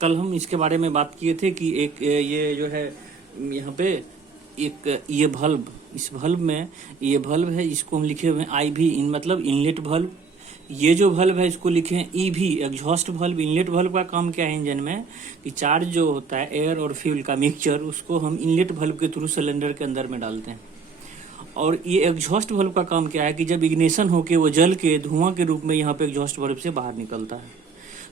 कल हम इसके बारे में बात किए थे कि एक ये जो है यहाँ पे एक ये बल्ब, इस बल्ब में ये बल्ब है, इसको हम लिखे हुए हैं IV इन मतलब इनलेट बल्ब। ये जो बल्ब है इसको लिखे हैं EV exhaust bulb. Inlet bulb का काम क्या है इंजन में कि चार्ज जो होता है एयर और फ्यूल का मिक्सचर, उसको हम इनलेट बल्ब के थ्रू सिलेंडर के अंदर में डालते हैं। और ये एग्जॉस्ट बल्ब का काम क्या है कि जब इग्निशन होके वो जल के धुआं के रूप में यहाँ पे एग्जॉस्ट बल्ब से बाहर निकलता है।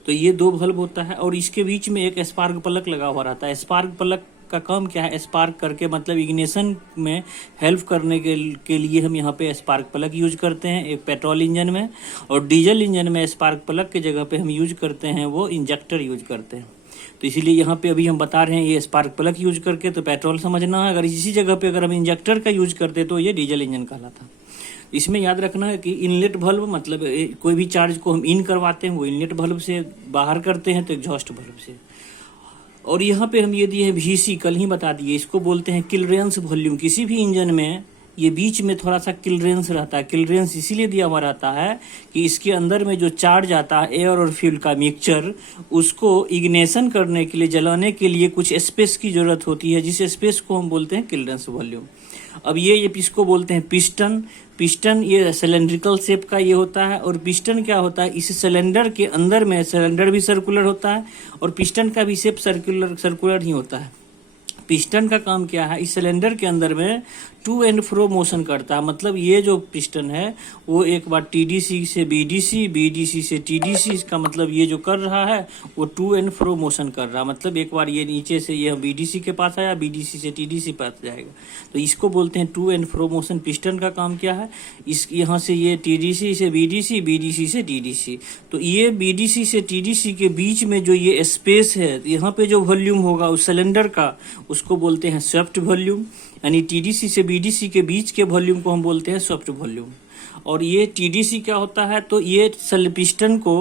तो ये दो बल्ब होता है और इसके बीच में एक स्पार्क प्लग लगा हुआ रहता है। स्पार्क प्लग का काम क्या है, स्पार्क करके मतलब इग्निशन में हेल्प करने के लिए हम यहाँ पे स्पार्क प्लग यूज करते हैं एक पेट्रोल इंजन में। और डीजल इंजन में स्पार्क प्लग के जगह पे हम यूज करते हैं वो इंजेक्टर यूज करते हैं। तो इसीलिए यहाँ पे अभी हम बता रहे हैं ये स्पार्क प्लग यूज करके तो पेट्रोल समझना है, अगर इसी जगह पे अगर हम इंजेक्टर का यूज करते तो ये डीजल इंजन कहलाता। इसमें याद रखना है कि इनलेट बल्ब मतलब कोई भी चार्ज को हम इन करवाते हैं वो इनलेट बल्ब से, बाहर करते हैं तो एग्जॉस्ट बल्ब से। और यहाँ पे हम ये दिए हैं VC, कल ही बता दिए, इसको बोलते हैं क्लियरेंस वॉल्यूम। किसी भी इंजन में ये बीच में थोड़ा सा क्लियरेंस रहता है। क्लियरेंस इसीलिए दिया हुआ रहता है कि इसके अंदर में जो चार्ज आता है एयर और फ्यूल का मिक्सचर, उसको इग्निशन करने के लिए, जलाने के लिए कुछ स्पेस की जरूरत होती है, जिस स्पेस को हम बोलते हैं क्लियरेंस वॉल्यूम। अब ये इसको बोलते हैं पिस्टन। पिस्टन ये सिलेंड्रिकल शेप का ये होता है। और पिस्टन क्या होता है, इस सिलेंडर के अंदर में सिलेंडर भी सर्कुलर होता है और पिस्टन का भी शेप सर्कुलर ही होता है। पिस्टन का काम क्या है, इस सिलेंडर के अंदर में टू एंड फ्रो मोशन करता है। मतलब ये जो पिस्टन है वो एक बार TDC से BDC, BDC से TDC, इसका मतलब ये जो कर रहा है वो टू एंड फ्रो मोशन कर रहा है। मतलब एक बार ये नीचे से ये BDC के पास आया, BDC से TDC पास जाएगा, तो इसको बोलते हैं to and fro motion. Piston का काम क्या है, इस यहाँ से ये TDC से BDC, BDC से TDC, तो ये BDC से TDC के बीच में जो ये स्पेस है, यहाँ पे जो वॉल्यूम होगा उस सिलेंडर का, उसको बोलते हैं स्वेप्ट वॉल्यूम। यानी TDC से BDC के बीच के वॉल्यूम को हम बोलते हैं स्वेप्ट वॉल्यूम। और ये TDC क्या होता है, तो ये पिस्टन को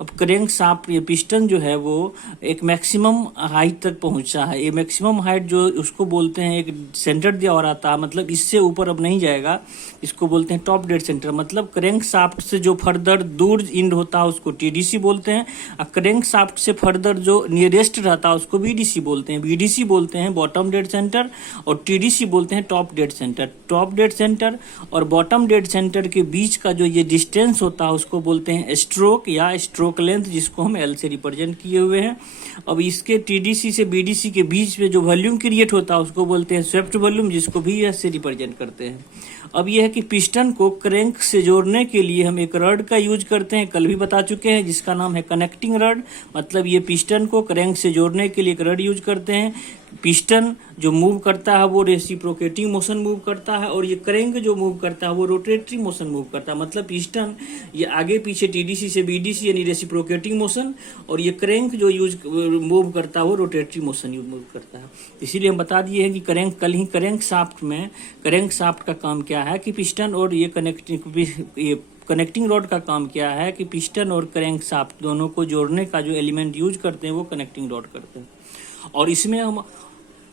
अब क्रैंक शाफ्ट, ये पिस्टन जो है वो एक मैक्सिमम हाइट तक पहुंचा है। ये मैक्सिमम हाइट जो उसको बोलते हैं, एक सेंटर दिया और आता है, मतलब इससे ऊपर अब नहीं जाएगा, इसको बोलते हैं टॉप डेड सेंटर। मतलब क्रैंक शाफ्ट से जो फर्दर दूर इंड होता है उसको TDC बोलते हैं, और क्रैंक शाफ्ट से फर्दर जो नियरेस्ट रहता है उसको BDC बोलते हैं। BDC बोलते हैं बॉटम डेड सेंटर और TDC बोलते हैं top dead centre. Top dead centre और बॉटम डेड सेंटर के बीच का जो ये डिस्टेंस होता है उसको बोलते हैं स्ट्रोक या स्ट्रोक लेंथ, जिसको हम L से रिप्रेजेंट किए हुए हैं। अब इसके TDC से BDC के बीच में जो वॉल्यूम क्रिएट होता है उसको बोलते हैं स्वेप्ट वॉल्यूम, जिसको भी S से रिप्रेजेंट करते हैं। अब यह है कि पिस्टन को क्रैंक से जोड़ने के लिए हम एक रड का यूज करते हैं, कल भी बता चुके हैं, जिसका नाम है कनेक्टिंग रड। मतलब ये पिस्टन को क्रैंक से जोड़ने के लिए एक रड यूज करते हैं। पिस्टन जो मूव करता है वो रेसिप्रोकेटिंग मोशन मूव करता है, और ये क्रैंक जो मूव करता है वो रोटेटरी मोशन मूव करता है। मतलब पिस्टन ये आगे पीछे TDC से BDC यानी रेसिप्रोकेटिंग मोशन, और ये क्रैंक जो मूव करता है वो रोटेटरी मोशन मूव करता है। इसीलिए हम बता दिए हैं कि क्रैंक, कल ही क्रैंक शाफ्ट में, क्रैंक शाफ्ट का काम क्या है कि पिस्टन, और ये कनेक्टिंग रॉड का काम क्या है कि पिस्टन और क्रैंक शाफ्ट दोनों को जोड़ने का जो एलिमेंट यूज करते हैं वो कनेक्टिंग रॉड करते हैं। और इसमें हम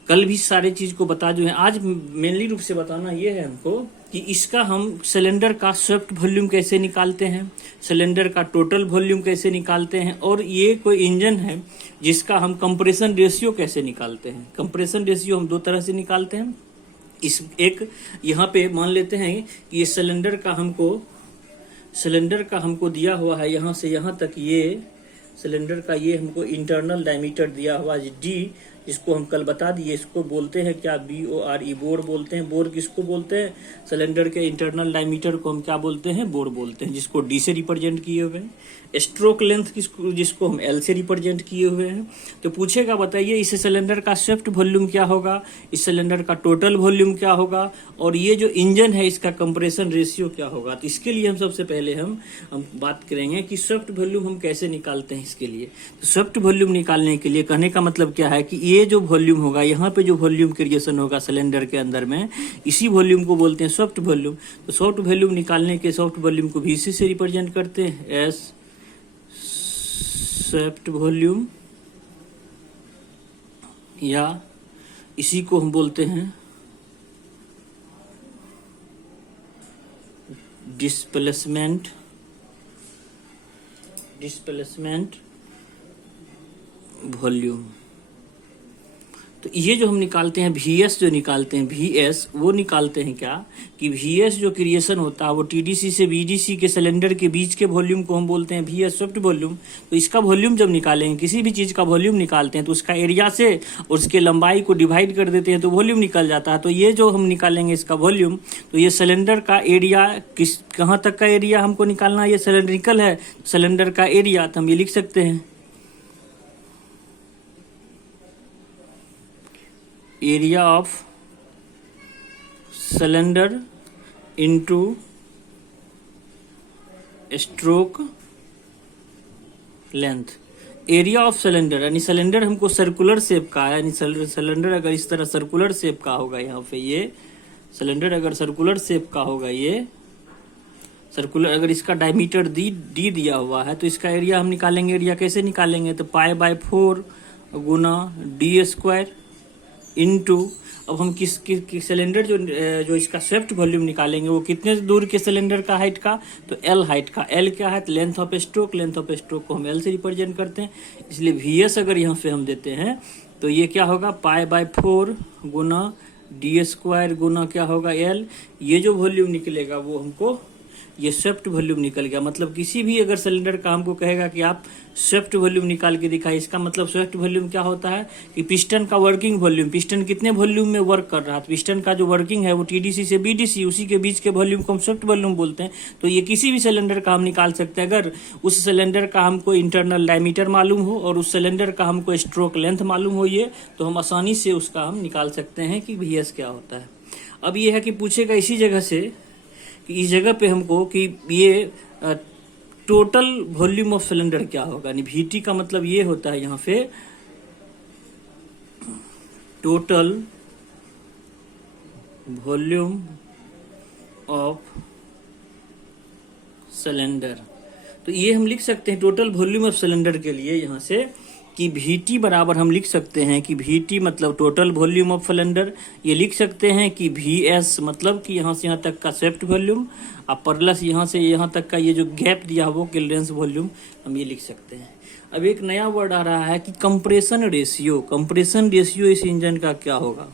कल भी सारे चीज को बता जो है, आज मेनली रूप से बताना ये है हमको कि इसका हम सिलेंडर का स्वेप्ट वॉल्यूम कैसे निकालते हैं, सिलेंडर का टोटल वॉल्यूम कैसे निकालते हैं, और ये कोई इंजन है जिसका हम कंप्रेशन रेशियो कैसे निकालते हैं। कंप्रेशन रेशियो हम दो तरह से निकालते हैं। इस एक यहाँ पे मान लेते हैं कि ये सिलेंडर का हमको दिया हुआ है, यहाँ से यहाँ तक ये सिलेंडर का ये हमको इंटरनल डायमीटर दिया हुआ है D, जिसको हम कल बता दिए, इसको बोलते हैं क्या, BORE, बोर बोलते हैं। बोर किसको बोलते हैं, सिलेंडर के इंटरनल डायमीटर को हम क्या बोलते हैं, बोर बोलते हैं, जिसको D से रिप्रेजेंट किए हुए हैं। स्ट्रोक लेंथ जिसको हम L से रिप्रेजेंट किए हुए हैं। तो पूछेगा बताइए इस सिलेंडर का स्वेप्ट वॉल्यूम क्या होगा, इस सिलेंडर का टोटल वॉल्यूम क्या होगा, और ये जो इंजन है इसका कंप्रेशन रेशियो क्या होगा। तो इसके लिए हम सबसे पहले हम बात करेंगे कि स्वेप्ट वॉल्यूम हम कैसे निकालते हैं। इसके लिए तो स्वेप्ट वॉल्यूम निकालने के लिए कहने का मतलब क्या है कि ये जो वॉल्यूम होगा, यहाँ पे जो वॉल्यूम क्रिएशन होगा सिलेंडर के अंदर में, इसी वॉल्यूम को बोलते हैं स्वेप्ट वॉल्यूम। तो स्वेप्ट वॉल्यूम निकालने के स्वेप्ट वॉल्यूम को VC से रिप्रेजेंट करते हैं, S स्वेप्ट वॉल्यूम, या इसी को हम बोलते हैं डिस्प्लेसमेंट वॉल्यूम। तो ये जो हम निकालते हैं VS, जो निकालते हैं VS, वो निकालते हैं क्या कि VS जो क्रिएशन होता है वो TDC से VDC के सिलेंडर के बीच के वॉल्यूम को हम बोलते हैं VS स्वेप्ट वॉल्यूम। तो इसका वॉल्यूम जब निकालेंगे, किसी भी चीज़ का वॉल्यूम निकालते हैं तो उसका एरिया से और उसके लंबाई को डिवाइड कर देते हैं तो वॉल्यूम निकल जाता है। तो ये जो हम निकालेंगे इसका वॉल्यूम, तो ये सिलेंडर का एरिया कहाँ तक का एरिया हमको निकालना है, ये सिलेंड्रिकल है, सिलेंडर का एरिया, तो हम ये लिख सकते हैं area of cylinder into stroke length. Area of cylinder यानी सिलेंडर हमको सर्कुलर शेप का है, यानी सिलेंडर अगर इस तरह सर्कुलर शेप का होगा, यहाँ पे ये सिलेंडर अगर सर्कुलर शेप का होगा, ये सर्कुलर, अगर इसका डायमीटर डी दिया हुआ है तो इसका एरिया हम निकालेंगे। एरिया कैसे निकालेंगे, तो π/4 गुना d² इनटू, अब हम किस सिलेंडर जो इसका स्वेप्ट वॉल्यूम निकालेंगे वो कितने दूर के सिलेंडर का हाइट का, तो L हाइट का। L क्या है, length of stroke, length of stroke को हम L से रिप्रेजेंट करते हैं, इसलिए VS अगर यहाँ पे हम देते हैं तो ये क्या होगा π/4 गुना d² गुना क्या होगा L। ये जो वॉल्यूम निकलेगा वो हमको ये स्वेप्ट वॉल्यूम निकल गया। मतलब किसी भी अगर सिलेंडर का हमको कहेगा कि आप स्वेप्ट वॉल्यूम निकाल के दिखाए, इसका मतलब स्वेप्ट वॉल्यूम क्या होता है कि पिस्टन का वर्किंग वॉल्यूम, पिस्टन कितने वॉल्यूम में वर्क कर रहा है, पिस्टन का जो वर्किंग है वो TDC से BDC, उसी के बीच के वॉल्यूम को हम स्वेप्ट वॉल्यूम बोलते हैं। तो ये किसी भी सिलेंडर का हम निकाल सकते हैं। अगर उस सिलेंडर का हमको इंटरनल डायमीटर मालूम हो और उस सिलेंडर का हमको स्ट्रोक लेंथ मालूम हो, ये तो हम आसानी से उसका हम निकाल सकते हैं कि VS क्या होता है। अब ये है कि पूछेगा इसी जगह से कि इस जगह पे हमको कि ये टोटल वॉल्यूम ऑफ सिलेंडर क्या होगा, यानी VT का मतलब ये होता है यहाँ पे टोटल वॉल्यूम ऑफ सिलेंडर। तो ये हम लिख सकते हैं टोटल वॉल्यूम ऑफ सिलेंडर के लिए यहाँ से कि VT बराबर हम लिख सकते हैं कि VT मतलब टोटल वॉल्यूम ऑफ सिलेंडर। ये लिख सकते हैं कि VS मतलब कि यहाँ से यहाँ तक का स्वेप्ट वॉल्यूम, और प्लस यहाँ से यहाँ तक का ये जो गैप दिया वो क्लियरेंस वॉल्यूम, हम ये लिख सकते हैं। अब एक नया वर्ड आ रहा है कि कंप्रेशन रेशियो। कंप्रेशन रेशियो इस इंजन का क्या होगा,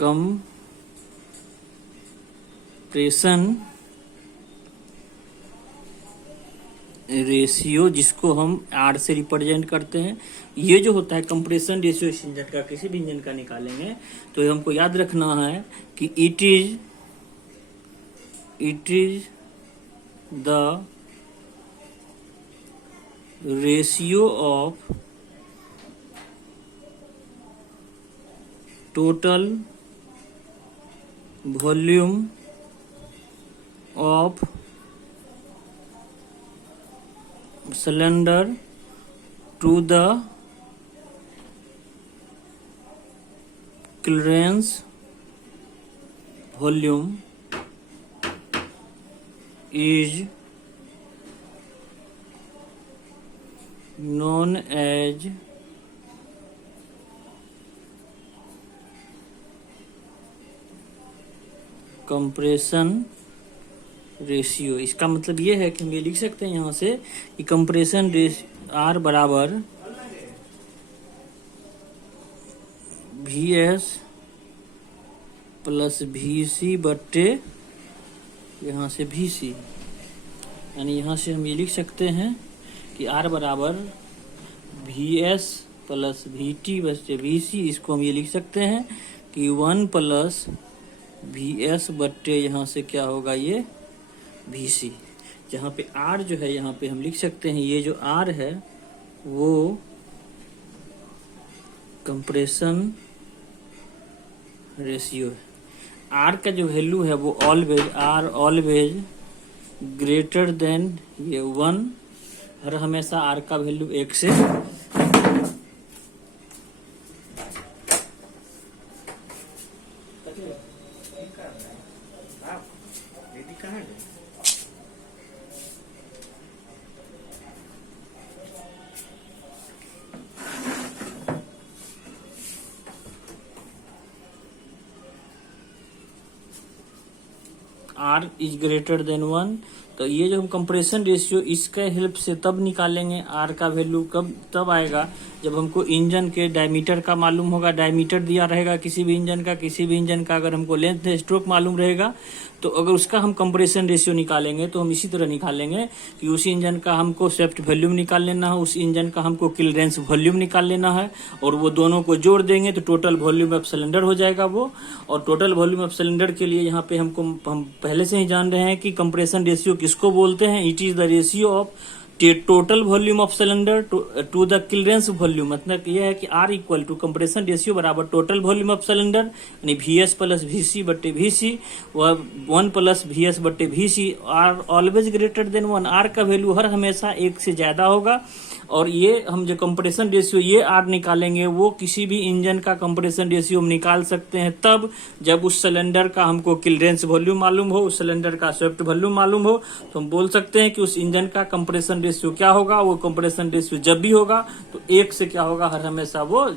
कंप्रेशन रेशियो, जिसको हम R से रिप्रेजेंट करते हैं। ये जो होता है कंप्रेशन रेशियो इस इंजन का, किसी भी इंजन का निकालेंगे तो हमको याद रखना है कि it is the ratio of total volume of cylinder to the clearance volume is known as compression ratio. इसका मतलब ये है कि हम ये लिख सकते हैं यहाँ से कि कंप्रेशन R बराबर VS प्लस VC बट्टे यहाँ से VC, यानी यहाँ से हम ये लिख सकते हैं कि R बराबर VS प्लस VT बट्टे VC। इसको हम ये लिख सकते हैं कि 1 प्लस VS बट्टे यहाँ से क्या होगा ये VC। जहाँ पे R जो है यहाँ पे हम लिख सकते हैं, ये जो R है वो कंप्रेशन रेशियो है। R का जो वैल्यू है वो ऑलवेज ग्रेटर देन ये 1, हर हमेशा R का वैल्यू 1 से R इज ग्रेटर देन 1, तो ये जो हम कंप्रेशन रेशियो इसके हेल्प से तब निकालेंगे आर का वैल्यू कब तब आएगा जब हमको इंजन के डायमीटर का मालूम होगा। डायमीटर दिया रहेगा किसी भी इंजन का अगर हमको लेंथ स्ट्रोक मालूम रहेगा तो अगर उसका हम कंप्रेशन रेशियो निकालेंगे तो हम इसी तरह निकालेंगे कि उस इंजन का हमको शेफ्ट वॉल्यूम निकाल लेना है, उस इंजन का हमको क्लियरेंस वॉल्यूम निकाल लेना है और वो दोनों को जोड़ देंगे तो टोटल वॉल्यूम ऑफ सिलेंडर हो जाएगा वो। और टोटल वॉल्यूम ऑफ सिलेंडर के लिए यहाँ पे हम पहले से ही जान रहे हैं कि कंप्रेशन रेशियो किसको बोलते हैं। It is the ratio of total volume of cylinder to the clearance volume. मतलब यह है कि R equal to compression ratio बराबर टोटल वॉल्यूम ऑफ सिलेंडर यानी VS प्लस VC बट्टे VC वह 1 प्लस VS बट्टे VC R always greater than 1। R का वैल्यू हर हमेशा 1 से ज्यादा होगा। और ये हम जो कंप्रेशन रेशियो ये आर निकालेंगे वो किसी भी इंजन का कंप्रेशन रेशियो हम निकाल सकते हैं तब जब उस सिलेंडर का हमको क्लियरेंस वॉल्यूम मालूम हो, उस सिलेंडर का शेफ्ट वॉल्यूम मालूम हो तो हम बोल सकते हैं कि उस इंजन का कंप्रेशन रेशियो क्या होगा। वो कंप्रेशन रेशियो जब भी होगा तो 1 से क्या होगा हर हमेशा वो